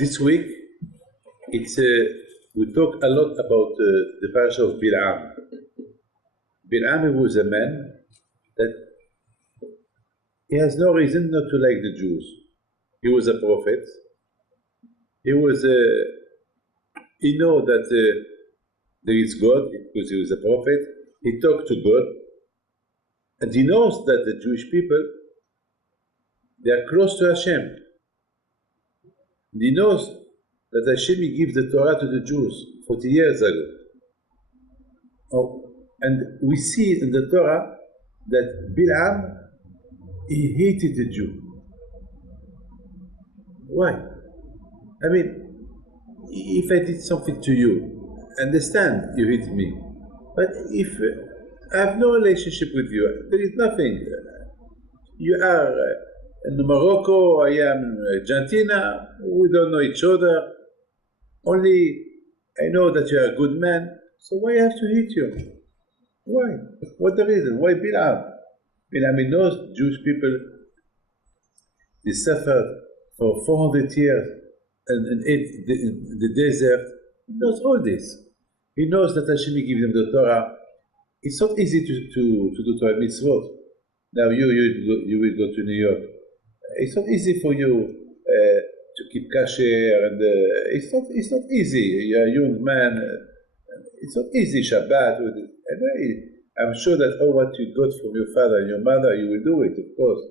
This week, we talk a lot about the Parsha of Bil'am. Bil'am was a man that he has no reason not to like the Jews. He was a prophet. He know that there is God because he was a prophet. He talked to God, and he knows that the Jewish people, they are close to Hashem. And he knows that Hashem gave the Torah to the Jews 40 years ago. And we see in the Torah that Bil'am, he hated the Jew. Why? I mean, if I did something to you, understand you hate me. But if I have no relationship with you, there is nothing. You are in Morocco, I am in Argentina, we don't know each other. Only I know that you are a good man, so why I have to hate you? Why? What's the reason? Why Bil'am? Bil'am knows Jewish people, they suffered for 400 years and ate in the desert. He knows all this. He knows that Hashem gives them the Torah. It's not easy to do Torah mitzvot. Now you will go to New York. It's not easy for you to keep kasher, and it's not easy. You're a young man. It's not easy. Shabbat. I'm sure that all what you got from your father and your mother, you will do it. Of course,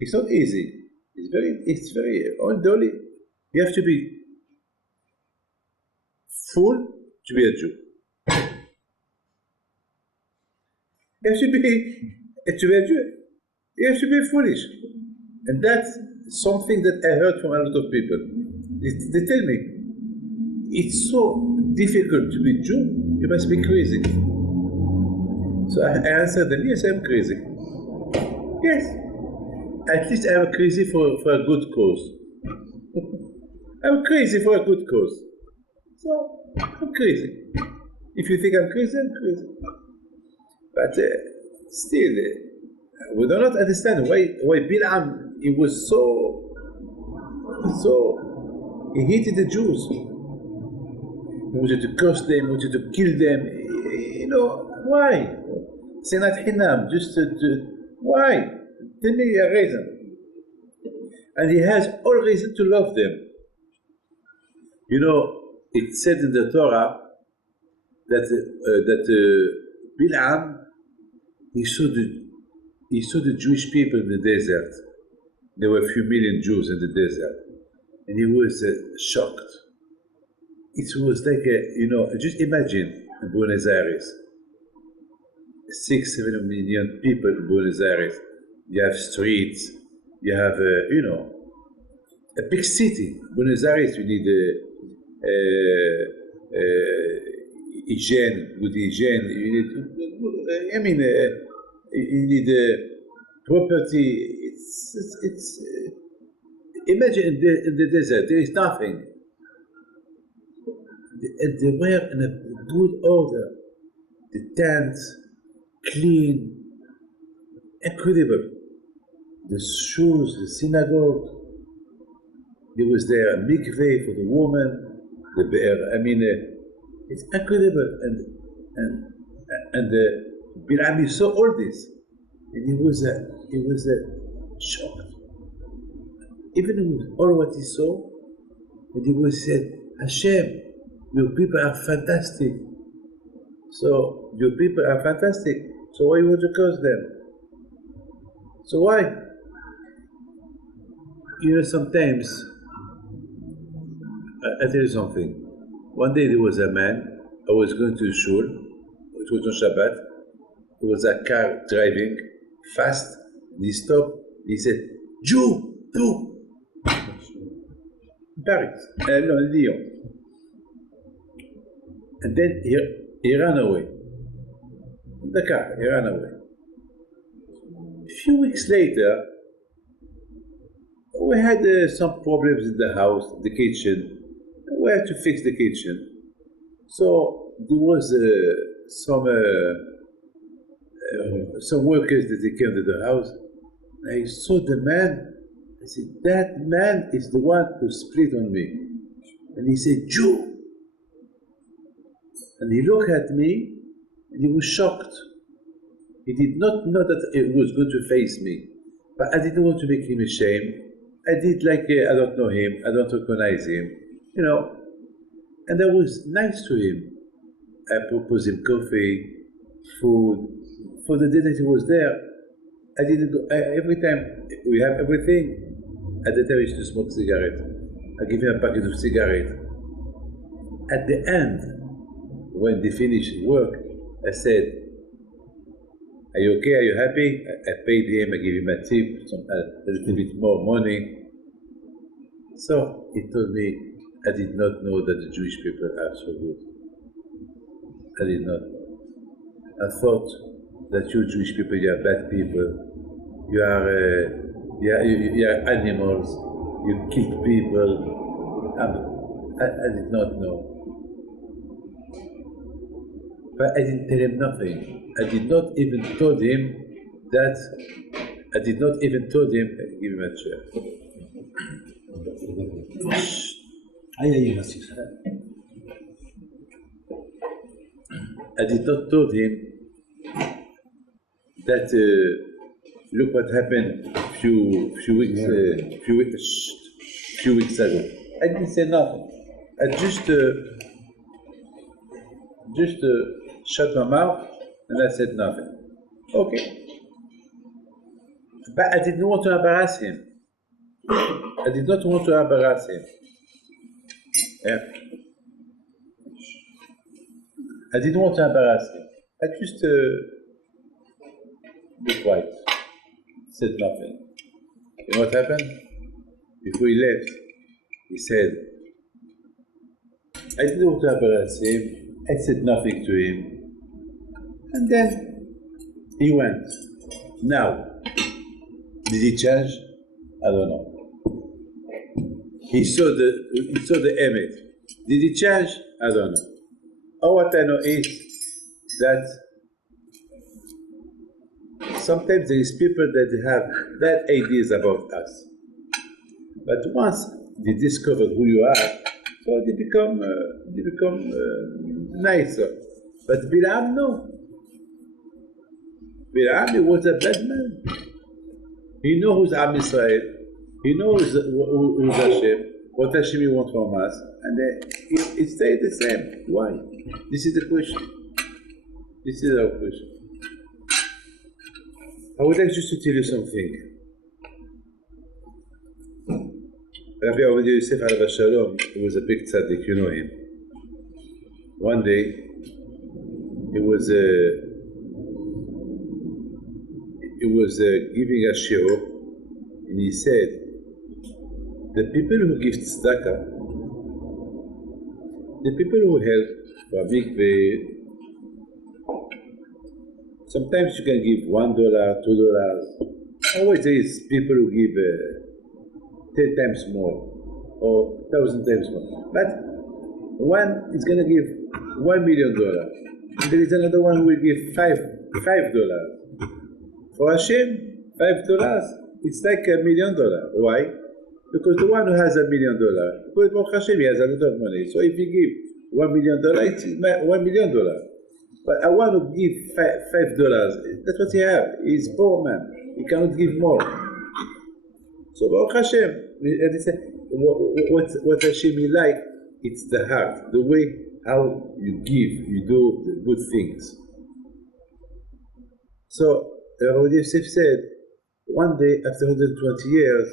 it's not easy. It's very only. You have to be full to be a Jew. You have to be a Jew. You have to be foolish. And that's something that I heard from a lot of people. They tell me, it's so difficult to be Jew, you must be crazy. So I answered them, yes, I'm crazy. Yes. At least I'm crazy for a good cause. I'm crazy for a good cause. So, I'm crazy. If you think I'm crazy, I'm crazy. But still, we do not understand why Bil'am, he was so he hated the Jews. He wanted to curse them, he wanted to kill them. Why? Say not hinam, just why? Tell me a reason. And he has all reason to love them. It said in the Torah that Bil'am, he saw the Jewish people in the desert. There were a few million Jews in the desert, and he was shocked. It was like just imagine in Buenos Aires, 6-7 million people in Buenos Aires. You have streets, you have a big city. Buenos Aires, you need hygiene, good hygiene. You need property. It's imagine in the desert there is nothing, and they were in a good order. The tents, clean, incredible. The shoes, the synagogue. There was there a mikveh for the woman. The be'er. It's incredible, and Bil'am saw all this, and he was shocked. Even with all what he saw, and he was said, Hashem, your people are fantastic. So your people are fantastic. So why you want to curse them? So why? Sometimes I tell you something. One day there was a man. I was going to shul. It was on Shabbat. There was a car driving fast. He stopped. He said, Jew. Paris. No, in Lyon. And then he ran away. The car, he ran away. A few weeks later, we had some problems in the house, the kitchen. We had to fix the kitchen. So there was some workers that they came to the house. I saw the man. I said, that man is the one who split on me. And he said, Jew. And he looked at me and he was shocked. He did not know that it was going to face me. But I didn't want to make him ashamed. I did like, I don't know him, I don't recognize him, you know. And I was nice to him. I proposed him coffee, food. For the day that he was there, I didn't go, every time we have everything, at the time I used to smoke cigarette. I give him a packet of cigarette. At the end, when they finished work, I said, are you okay? Are you happy? I paid him, I gave him a tip, a little bit more money. So he told me, I did not know that the Jewish people are so good. I did not know. I thought that you Jewish people, you are bad people. You are animals. You kill people. I did not know. But I didn't tell him nothing. I did not even told him that. I did not even told him. Give him a chair. I did not told him that. Look what happened few weeks ago. I didn't say nothing. I just shut my mouth and I said nothing. Okay. But I didn't want to embarrass him. I did not want to embarrass him. Yeah. I didn't want to embarrass him. I just be quiet. Said nothing. You know what happened? Before he left, he said, I didn't want to embarrass him. I said nothing to him. And then he went. Now, did he change? I don't know. He saw the image. Did he change? I don't know. All what I know is that sometimes there is people that have bad ideas about us. But once they discover who you are, so they become nicer. But Bilam, no. Bilam, he was a bad man. He knows who's Am Israel. He knows who's Hashem, what Hashem wants from us, and it stayed the same. Why? This is the question. This is our question. I would like just to tell you something. Rabbi Ovadia Yosef Alav Shalom, he was a big tzaddik, you know him. One day, he was giving a shiur, and he said, the people who give tzedakah, the people who help for a mikveh, sometimes you can give $1, $2. Always there is people who give 10 times more or 1,000 times more. But one is going to give $1 million. And there is another one who will give $5. For Hashem, $5, it's like $1 million. Why? Because the one who has $1 million, because for Hashem he has a lot of money. So if you give $1 million, it's $1 million. But I want to give $5. That's what he has. He's poor man. He cannot give more. So Baruch Hashem, what Hashem he like, it's the heart, the way how you give, you do the good things. So Rabbi Yosef said, one day after 120 years,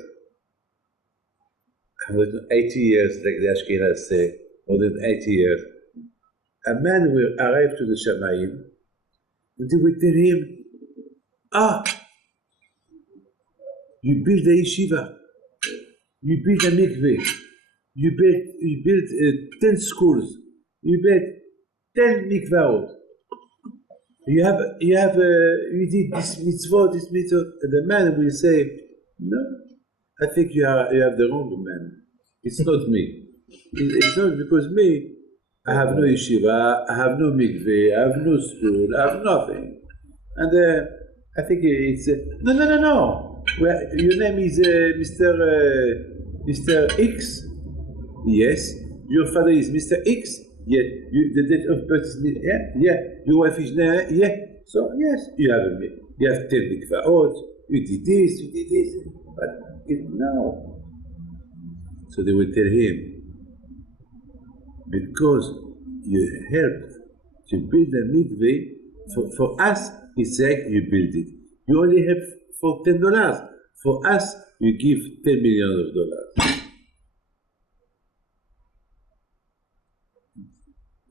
180 years, like the Ashkenaz say, 180 years, a man will arrive to the Shamayim, and they will tell him, you build a yeshiva, you build a mikveh, you built 10 schools, you built 10 mikvahot, you did this mitzvah, and the man will say, no, I think you have the wrong man. It's not me. It's not because me, I have no yeshiva, I have no mikveh, I have no school, I have nothing. And I think it's, no. Well, your name is Mr. X? Yes. Your father is Mr. X. Yeah. The date of birth is yeah. Your wife is yeah. So yes, you have 10 mikvaot. You did this. But no. So they will tell him, because you helped to build a mikveh, for us, it's like you build it. You only have for $10. For us, you give $10 million.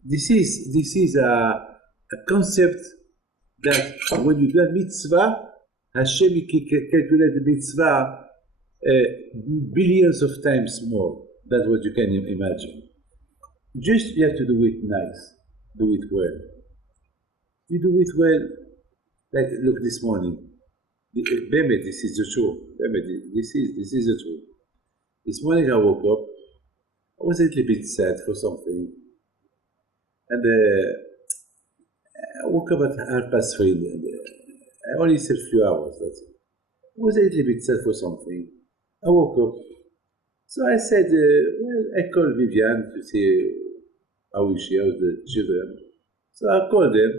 This is a concept that when you do a mitzvah, Hashem calculates the mitzvah billions of times more than what you can imagine. Just you have to do it nice, do it well. You do it well, like look this morning. Bemet, this is the truth. Bemet, this is the truth. This morning I woke up. I was a little bit sad for something, and I woke up at 3:30. And, I only slept a few hours. That's it. I was a little bit sad for something. I woke up. So I said, I called Vivian to see how is she, how's the children. So I called them.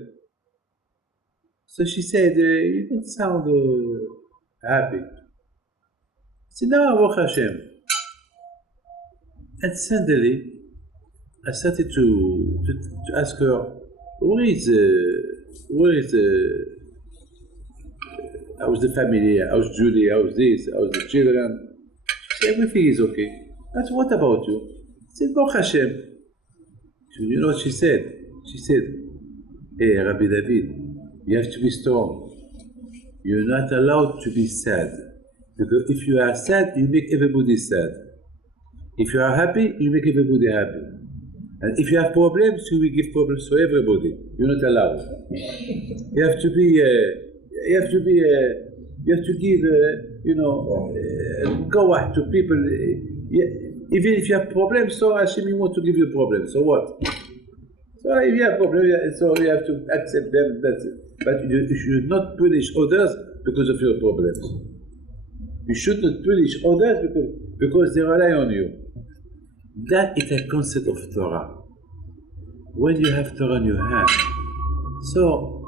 So she said, you don't sound happy. I said, no, Baruch Hashem. And suddenly, I started to ask her, how's the family, how's Julie, how's this, how's the children? She said, everything is okay. But what about you? I said, Baruch Hashem. You know what she said? She said, hey, Rabbi David, you have to be strong. You're not allowed to be sad. Because if you are sad, you make everybody sad. If you are happy, you make everybody happy. And if you have problems, you will give problems to everybody. You're not allowed. You have to give, go out to people. Even if you have problems, so Hashem want to give you problems. So what? So if you have problems, so you have to accept them. That's it. But you should not punish others because of your problems. You should not punish others because they rely on you. That is a concept of Torah. When you have Torah in your hand. So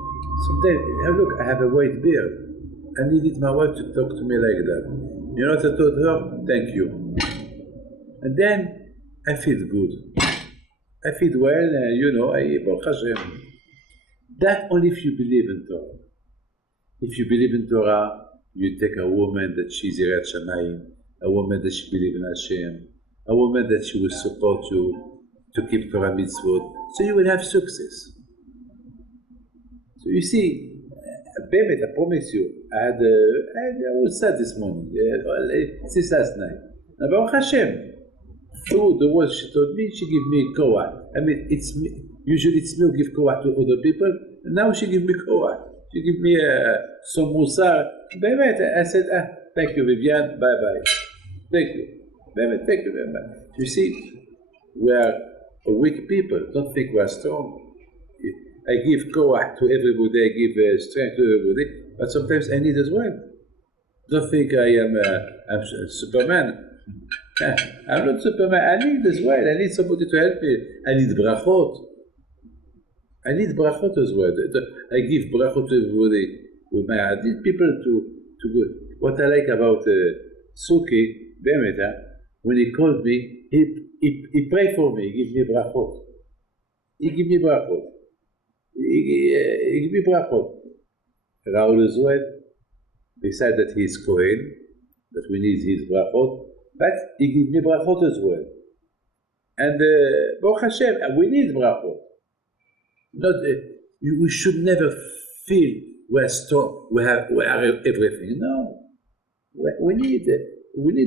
sometimes, look, I have a white beard. I needed my wife to talk to me like that. You know what I told her? Thank you. And then I feel good. I feel well, Baruch Hashem. That only if you believe in Torah. If you believe in Torah, you take a woman that she's Yirat Shamayim, a woman that she believes in Hashem, a woman that she will support you to keep Torah mitzvot, so you will have success. So you see, Bemet, I promise you, I was sad this morning, since last night. Now, Baruch Hashem, through the words she told me, she gave me koah. I mean, usually it's me who give koah to other people, and now she gave me koah. She gave me some musar. Bemet, I said, thank you, Vivian, bye-bye. Thank you. Bemet, thank you very much. You see, we are weak people. Don't think we are strong. I give koah to everybody, I give strength to everybody, but sometimes I need as well. Don't think I'm Superman. I'm not Superman. I need as well. I need somebody to help me. I need brachot. I need brachot as well. I give brachot to everybody. I need people to go. What I like about Suki, Bemet, when he called me, he prayed for me. He gave me brachot. He gave me brachot. He gave me brachot. Raul as well. Besides that he is Kohen, that we need his brachot, but he gave me brachot as well. And Baruch Hashem, we need brachot. We should never feel we're strong, we are everything. No, we need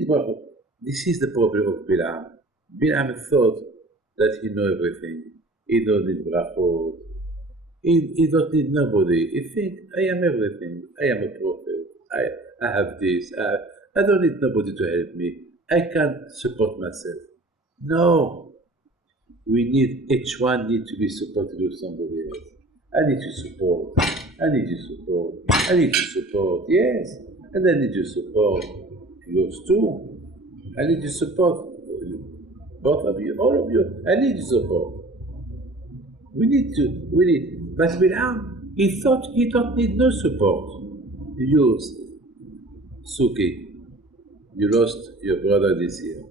brachot. This is the problem of Bilam. Bilam thought that he knows everything. He don't need brachot. He don't need nobody. He thinks, I am everything. I am a prophet. I have this. I don't need nobody to help me. I can support myself. No. Each one needs to be supported with somebody else. I need to support. I need you support. I need to support. Yes. And I need you support. Yours too. I need you support. both of you, all of you. I need your support. We need. But Bil'am, he thought he don't need no support. You, Suki, you lost your brother this year.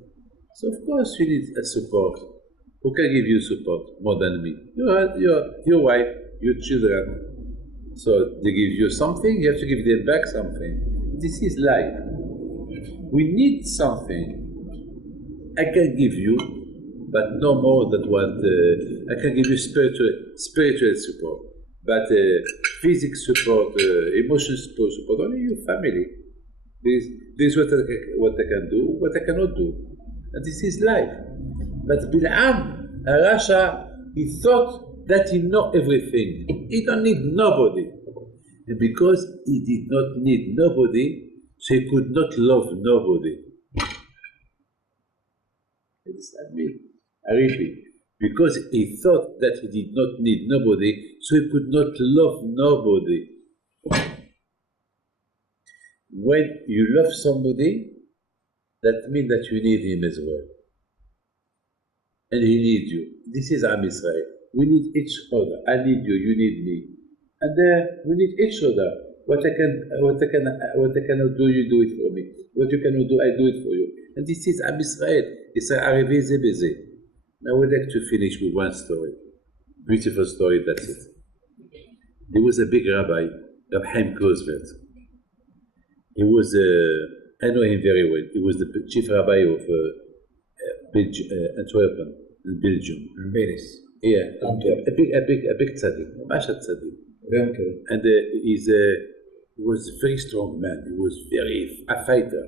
So of course you need a support. Who can give you support more than me? Your wife, your children. So they give you something, you have to give them back something. This is life. We need something. I can give you, but no more than what I can give you spiritual support, but physical support, emotional support, only your family. This is what I can do, what I cannot do. And this is life. But Bil'am, a Rasha, he thought that he know everything. He don't need nobody. And because he did not need nobody, so he could not love nobody. Understand me? I repeat. Because he thought that he did not need nobody, so he could not love nobody. When you love somebody, that means that you need him as well. And he needs you. This is Am Israel. We need each other. I need you, you need me. And we need each other. What I cannot do, you do it for me. What you cannot do, I do it for you. And this is Am Israel. It's arrivé zébézé. Now I would like to finish with one story. Beautiful story, that's it. There was a big rabbi, Rabbi Chaim Kreuzfeld. He was, I know him very well. He was the chief rabbi of Antwerp in Belgium. In Buenos. Yeah, a big tzaddik, Masha tzaddik. And he was a very strong man. He was a fighter.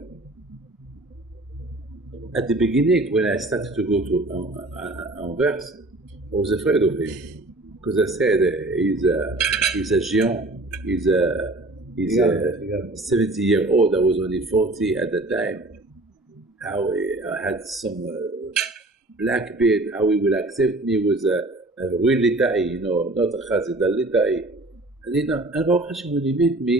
At the beginning, when I started to go to Anvers, I was afraid of him because I said he's a géant. He's 70-year-old. I was only 40 at the time. How I had some black beard. How he will accept me was a real litai, not a chazid, a litai. And Baruch Hashem, when he met me,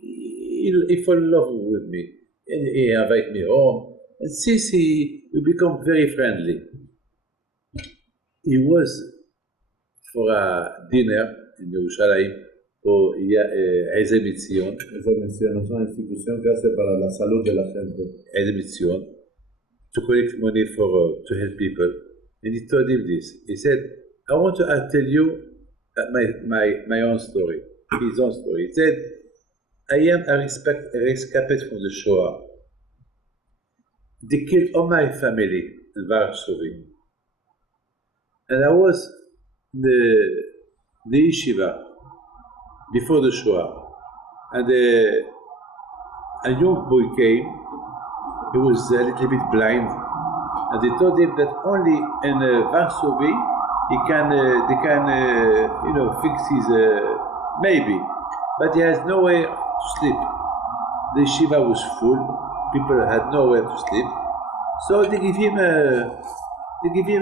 he fell in love with me, and he invited me home. And since we become very friendly, he was for a dinner in Yerushalayim for Eze Mitzion. Esa mención es una institución que hace para la salud de la gente. Eze Mitzion, to collect money to help people. And he told him this. He said, I want to tell you my own story, his own story. He said, I am a escaped from the Shoah. They killed all my family in Varsovia. And I was in the yeshiva before the Shoah. And a young boy came. He was a little bit blind. And they told him that only in Varsovia they can fix his maybe. But he has nowhere to sleep. The yeshiva was full. People had nowhere to sleep, so they give him.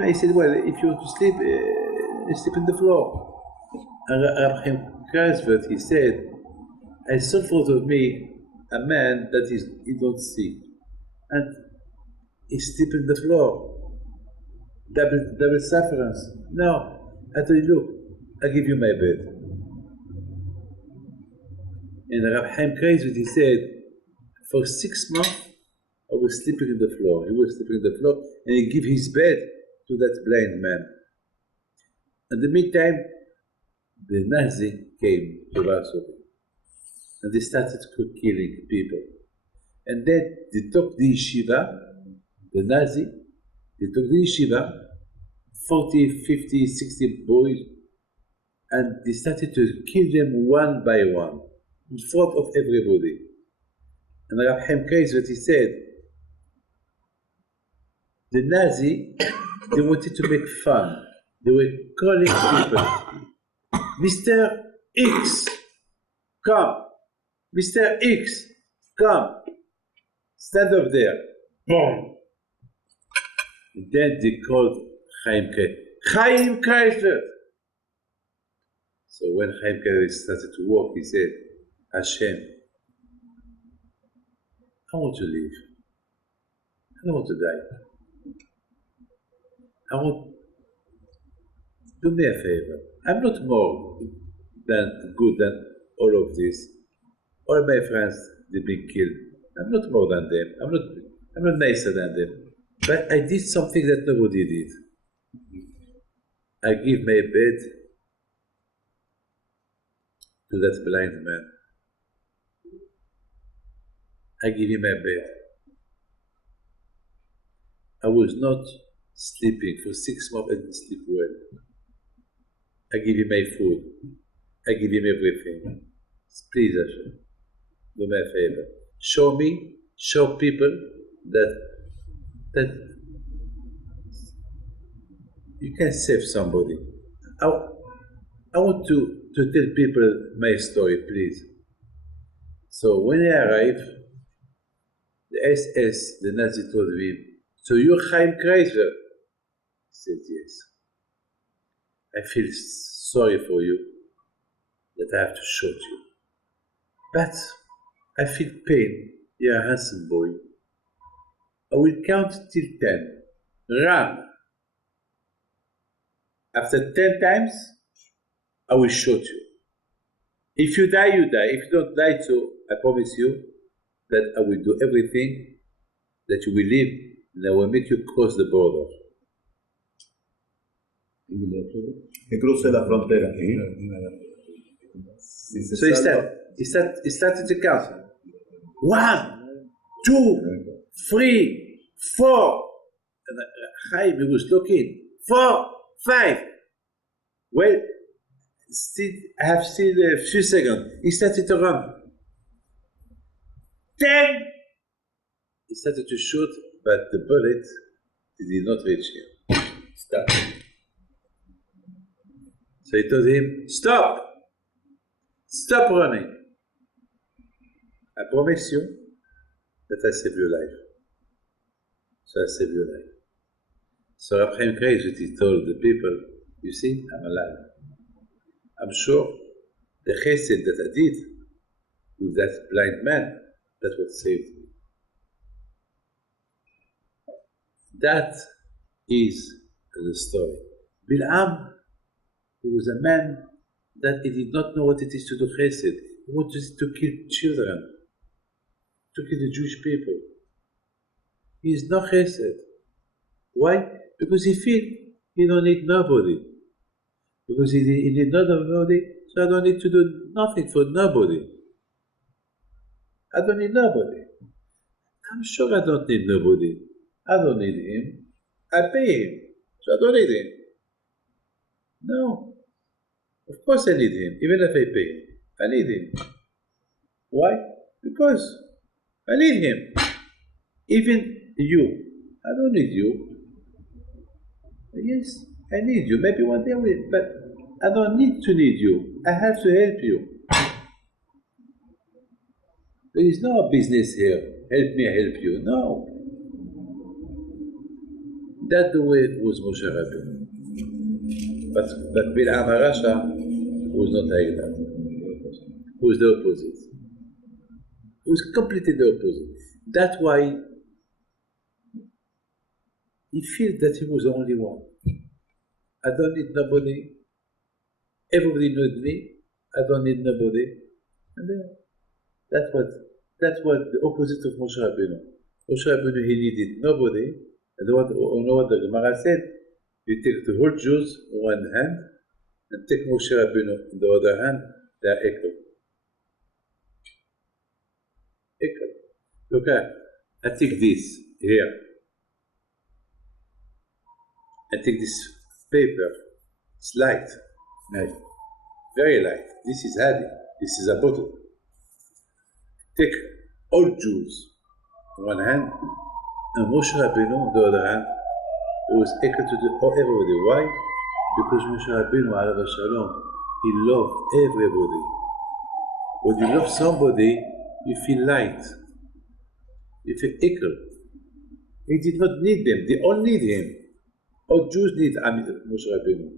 He said, "Well, if you want to sleep, sleep on the floor." And Rabbi Chaim Kreuzfeld, he said, "I saw in front of me a man that he don't see, and he sleep on the floor. Double sufferance. No, I told you, look, I give you my bed." And Rabbi Chaim Kreuzfeld, he said, for 6 months, I was sleeping on the floor. He was sleeping on the floor, and he gave his bed to that blind man. In the meantime, the Nazi came to Warsaw, and they started killing people. And then they took the yeshiva, the Nazi, they took the yeshiva, 40, 50, 60 boys, and they started to kill them one by one, in front of everybody. And Rabbi Chaim Kreuzfeld, he said, the Nazi, they wanted to make fun. They were calling people, Mr. X, come. Mr. X, come. Stand up there. Boom. And then they called Chaim Kreuzfeld. So when Chaim Kreuzfeld started to walk, he said, Hashem, I want to live. I don't want to die. I want, do me a favor. I'm not more than good than all of this. All my friends, they've been killed. I'm not more than them. I'm not nicer than them. But I did something that nobody did. I give my bed to that blind man. I give him my bed. I was not sleeping for 6 months. I didn't sleep well. I give him my food. I give him everything. Please, Hashem, do me a favor. Show people that you can save somebody. I want to tell people my story, please. So when I arrived, the SS, the Nazi told me, so you're Chaim Kreiser? He said, yes. I feel sorry for you that I have to shoot you. But I feel pain. You're a handsome boy. I will count till 10. Run. After 10 times, I will shoot you. If you die, you die. If you don't die, so I promise you that I will do everything that you will live, and I will make you cross the border. Que cruce la frontera. So he started to count. 1, 2, 3, 4. And Chaim, he was looking. 4, 5. Well, I have still a few seconds. He started to run. 10. He started to shoot, but the bullet did not reach him. Stop. So he told him, stop! Stop running. I promise you that I save your life. So I save your life. So Rabbi Chaim he told the people, you see, I'm alive. I'm sure the chesed that I did with that blind man, that's what saved me. That is the story. Bil'am, he was a man that he did not know what it is to do chesed. He wanted to kill children, to kill the Jewish people. He is not chesed. Why? Because he feels he don't need nobody. Because he need nobody, so I don't need to do nothing for nobody. I don't need nobody. I'm sure I don't need nobody. I don't need him. I pay him, so I don't need him. No. Of course I need him, even if I pay him. I need him. Why? Because I need him. Even you. I don't need you. Yes, I need you. Maybe one day I will, but I don't need to need you. I have to help you. There is no business here. Help me, help you. No. That's the way it was Moshe Rabbeinu. But Bil'am HaRasha was not like that. He was the opposite. He was completely the opposite. That's why he felt that he was the only one. I don't need nobody. Everybody needs me. I don't need nobody. And then that's what the opposite of Moshe Rabbeinu. Moshe Rabbeinu, he needed nobody. And you know what the Gemara said? You take the whole Jews in one hand and take Moshe Rabbeinu in the other hand. They are equal. Equal. Look I take this here. I take this paper. It's light. Very light. This is heavy. This is a bottle. Take all Jews in one hand, and Moshe Rabbeinu on the other hand was equal to everybody. Why? Because Moshe Rabbeinu, alav shalom, he loved everybody. When you love somebody, you feel light. You feel equal. He did not need them. They all need him. All Jews need Moshe Rabbeinu.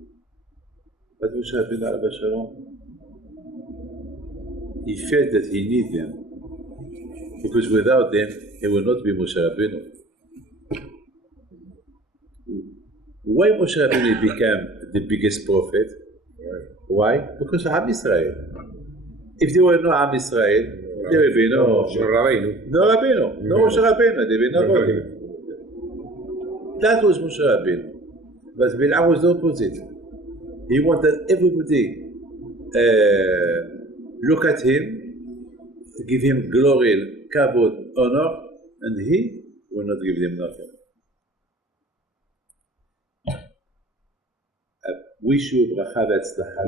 But Moshe Rabbeinu, alav shalom, he felt that he needs them. Because without them, he will not be Moshe Rabbeinu. Why Moshe Rabbeinu became the biggest prophet? Why? Because of Am Israel. If there were no Am Israel, there would be no Rabbeinu, no Moshe Rabbeinu, there would be no God. That was Moshe Rabbeinu. But Bilam was the opposite. He wanted everybody look at him, give him glory, kavod, honor, and he will not give them nothing. wish you bracha v'atzlacha,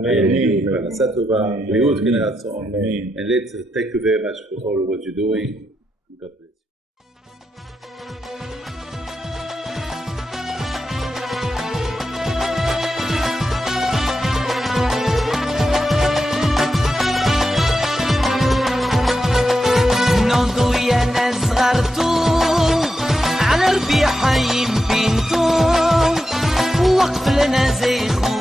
parnasa tova, bריאות כנרצון, and let's thank you very much for all what you're doing. God bless. نوضو يا ناس غرتو على ربيع حيم بنتو وقف لنا زي خو